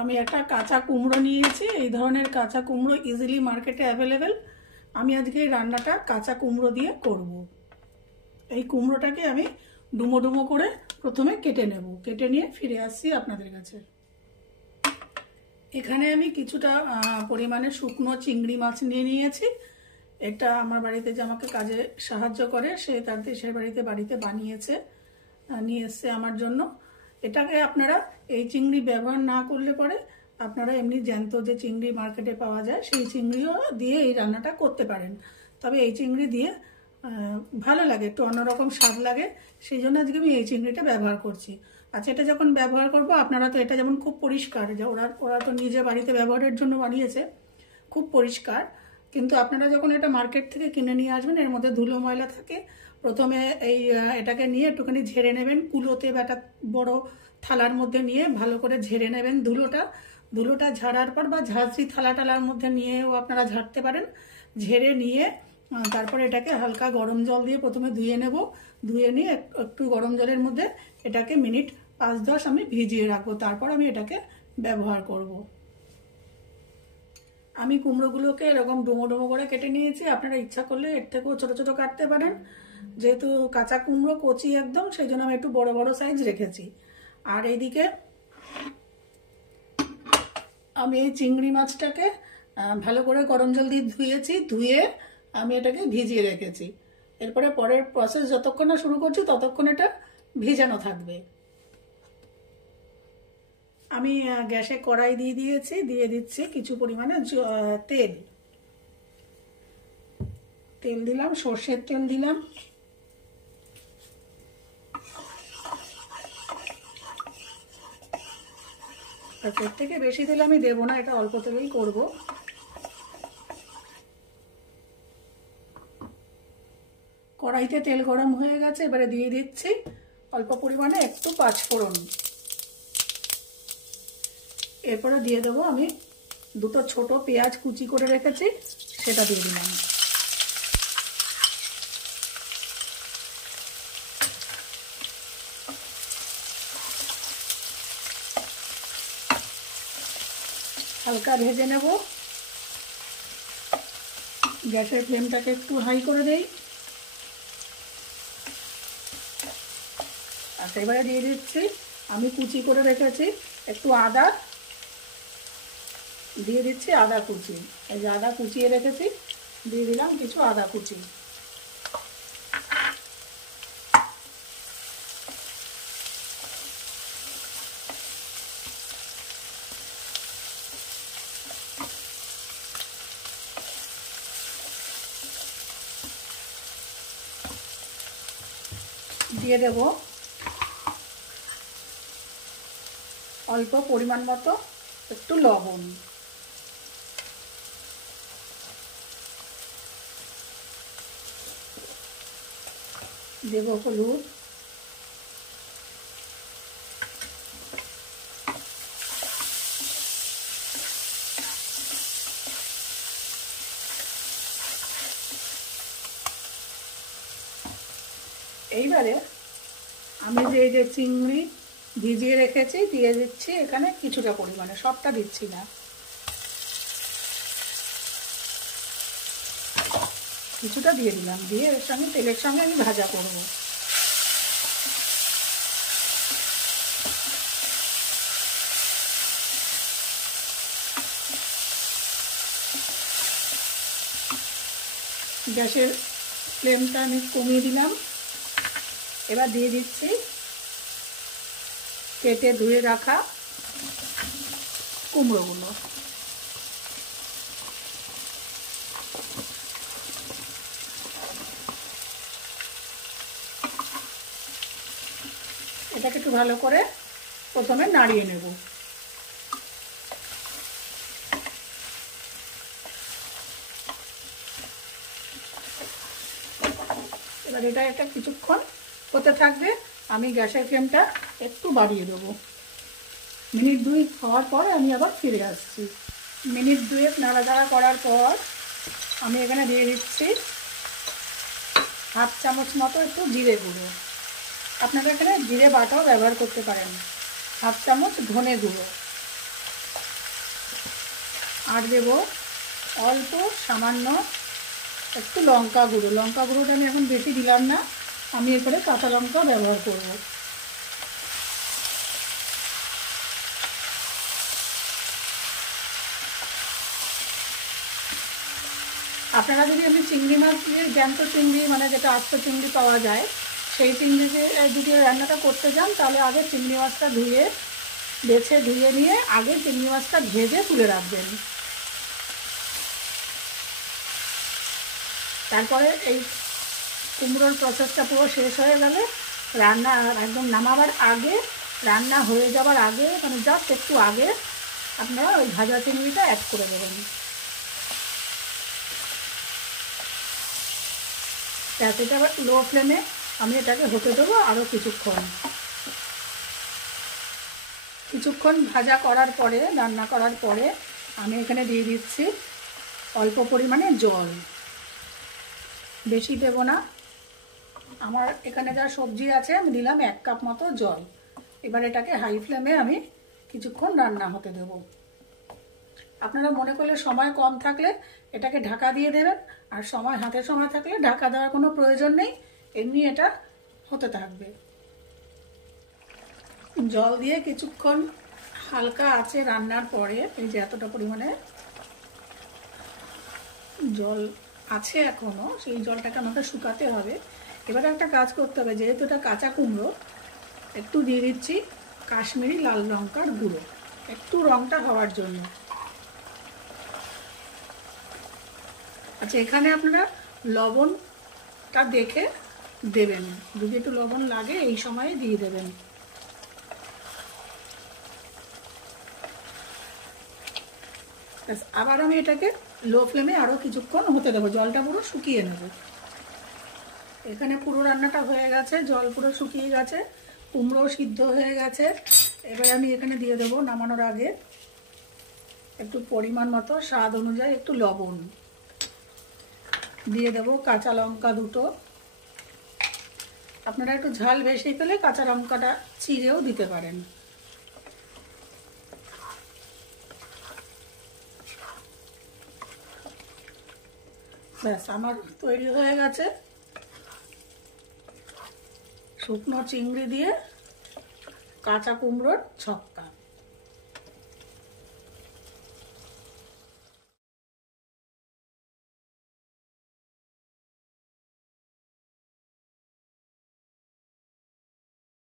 আমি একটা কাঁচা কুমড়ো নিয়েছি। এই ধরনের কাঁচা কুমড়ো ইজিলি মার্কেটে অ্যাভেলেবেল। আমি আজকে এই রান্নাটা কাঁচা কুমড়ো দিয়ে করব। এই কুমড়োটাকে আমি ডুমো ডুমো করে প্রথমে কেটে নেব, কেটে নিয়ে ফিরে আসছি আপনাদের কাছে। এখানে আমি কিছুটা পরিমাণে শুকনো চিংড়ি মাছ নিয়ে নিয়েছি। এটা আমার বাড়িতে যে আমাকে কাজে সাহায্য করে সে তার দেশের বাড়িতে বানিয়েছে, নিয়ে এসছে আমার জন্য। এটাকে আপনারা এই চিংড়ি ব্যবহার না করলে পরে আপনারা এমনি জ্যান্ত যে চিংড়ি মার্কেটে পাওয়া যায় সেই চিংড়িও দিয়ে এই রান্নাটা করতে পারেন। তবে এই চিংড়ি দিয়ে ভালো লাগে, একটু অন্যরকম স্বাদ লাগে, সেই জন্য আজকে আমি এই চিংড়িটা ব্যবহার করছি। আচ্ছা, এটা যখন ব্যবহার করব আপনারা তো এটা যেমন খুব পরিষ্কার, যে ওরা তো নিজে বাড়িতে ব্যবহারের জন্য বানিয়েছে, খুব পরিষ্কার। কিন্তু আপনারা যখন এটা মার্কেট থেকে কিনে নিয়ে আসবেন এর মধ্যে ধুলো ময়লা থাকে। প্রথমে এটাকে নিয়ে একটুখানি ঝেড়ে নেবেন, কুলোতে বা একটা বড় থালার মধ্যে নিয়ে ভালো করে ঝেড়ে নেবেন ধুলোটা ঝাড়ার পর, বা ঝাঁঝরি থালার মধ্যে নিয়েও আপনারা ঝাড়তে পারেন। ঝেড়ে নিয়ে তারপরে এটাকে হালকা গরম জল দিয়ে প্রথমে ধুয়ে নেব। ধুয়ে নিয়ে একটু গরম জলের মধ্যে এটাকে মিনিট 5-10 আমি ভিজিয়ে রাখবো, তারপর আমি এটাকে ব্যবহার করব। আমি কুমড়োগুলোকে এরকম ডুমো ডুমো করে কেটে নিয়েছি। আপনারা ইচ্ছা করলে এর থেকেও ছোট ছোট কাটতে পারেন। যেহেতু কাঁচা কুমড়ো কচি একদম, সেই জন্য আমি একটু বড় বড় সাইজ রেখেছি। আর এইদিকে আমি এই চিংড়ি মাছটাকে ভালো করে গরম জল দিয়ে ধুয়েছি, ধুয়ে আমি এটাকে ভিজিয়ে রেখেছি। এরপরে পরের প্রসেস যতক্ষণ না শুরু করছি ততক্ষণ এটা ভিজানো থাকবে। আমি গ্যাসে কড়াই দিয়ে দিচ্ছি কিছু পরিমাণে তেল দিলাম, সর্ষের তেল দিলাম। এর থেকে বেশি তেল আমি দেবো না, এটা অল্প তেলেই করব। কড়াইতে তেল গরম হয়ে গেছে, এবারে দিয়ে দিচ্ছি অল্প পরিমাণে একটু পাঁচফোড়ন। এরপরে দিয়ে দেবো আমি দুটো ছোট পেঁয়াজ কুচি করে রেখেছি, সেটা দিয়ে দিলাম। হালকা ভেজে নেব। গ্যাসের ফ্লেমটাকে একটু হাই করে দেই। আচ্ছা, এবারে দিয়ে দিচ্ছি আমি কুচি করে রেখেছি একটু আদা, দিয়ে দিচ্ছি আদা কুচি। এই যে আদা কুচিয়ে রেখেছি, দিয়ে দিলাম কিছু আদা কুচি। দিয়ে দেব অল্প পরিমাণ মতো একটু লবণ। দেব হলুদ, এইবারে আমি যে চিংড়ি ভিজিয়ে রেখেছি দিয়ে দিচ্ছি এখানে কিছুটা পরিমাণে, সবটা দিচ্ছি না, কিছুটা দিয়ে দিলাম। দিয়ে এর সঙ্গে তেলের সঙ্গে আমি ভাজা করব। গ্যাসের ফ্লেমটা আমি কমিয়ে দিলাম। এবার দিয়ে দিচ্ছি কেটে ধুয়ে রাখা কুমড়োগুলো। এটাকে একটু ভালো করে প্রথমে নাড়িয়ে নেব। এবার এটা একটা কিছুক্ষণ হতে থাকবে। আমি গ্যাসের ফ্লেমটা একটু বাড়িয়ে দেবো, মিনিট 2 হওয়ার পর আমি আবার ফিরে আসছি। মিনিট 2 নাড়াচাড়া করার পর আমি এখানে দিয়ে দিচ্ছি হাফ চামচ মতো একটু জিরে গুঁড়ো। আপনারা এখানে জিরে বাটাও ব্যবহার করতে পারেন। হাফ চামচ ধনে গুঁড়ো, আর দেব অল্প সামান্য একটু লঙ্কা গুঁড়ো। লঙ্কা গুঁড়োটা আমি এখন বেশি দিলাম না, আমি এরপরে কাঁচা লঙ্কা ব্যবহার করব। আপনারা যদি আপনি চিংড়ি মাছ দিয়ে জ্যান্ত চিংড়ি মানে যেটা আস্ত চিংড়ি পাওয়া যায় সেই চিংড়ি দিয়ে যদি রান্নাটা করতে যান তাহলে আগে চিংড়ি মাছটা ধুয়ে নিয়ে আগে চিংড়ি মাছটা ভেজে তুলে রাখবেন। তারপরে এই কুমড়োর প্রসেসটা পুরো শেষ হয়ে গেলে রান্না একদম নামাবার আগে, রান্না হয়ে যাবার আগে মানে জাস্ট একটু আগে আপনারা ওই ভাজা চিংড়িটা অ্যাড করে দেবেন। এটা লো ফ্লেমে আমি এটাকে হতে দেবো আরও কিছুক্ষণ ভাজা করার পরে, রান্না করার পরে আমি এখানে দিয়ে দিচ্ছি অল্প পরিমাণে জল, বেশি দেব না। আমার এখানে যা সবজি আছে আমি দিলাম 1 কাপ মতো জল। এবার এটাকে হাই ফ্লেমে আমি কিছুক্ষণ রান্না হতে দেব। আপনারা মনে করলে সময় কম থাকলে এটাকে ঢাকা দিয়ে দেবেন, আর হাতে সময় থাকলে ঢাকা দেওয়ার কোনো প্রয়োজন নেই, এমনি এটা হতে থাকবে। জল দিয়ে কিছুক্ষণ হালকা আছে রান্নার পরে এই যে এতটা পরিমাণে জল আছে এখনো, সেই জলটাকে আমাকে শুকাতে হবে। এবারে একটা কাজ করতে হবে, যেহেতু এটা কাঁচা কুমড়ো, একটু দিয়ে দিচ্ছি কাশ্মীরি লাল লঙ্কার গুঁড়ো, একটু রঙটা হওয়ার জন্য। আচ্ছা, এখানে আপনারা লবণটা দেখে দেবেন, যদি একটু লবণ লাগে এই সময়ে দিয়ে দেবেন। আবার আমি এটাকে লো ফ্লেমে আরও কিছুক্ষণ হতে দেবো, জলটা পুরো শুকিয়ে নেব। এখানে পুরো রান্নাটা হয়ে গেছে, জল পুরো শুকিয়ে গেছে, কুমড়ো সিদ্ধ হয়ে গেছে। এবার আমি এখানে দিয়ে দেবো নামানোর আগে একটু পরিমাণ মতো স্বাদ অনুযায়ী একটু লবণ দিয়ে দেবো, কাঁচা লঙ্কা 2টো। আপনারা একটু ঝাল বেশি পেলে কাঁচা লঙ্কাটা চিড়েও দিতে পারেন। ব্যাস আমার তৈরি হয়ে গেছে শুকনো চিংড়ি দিয়ে কাঁচা কুমড়োর ছক্কা।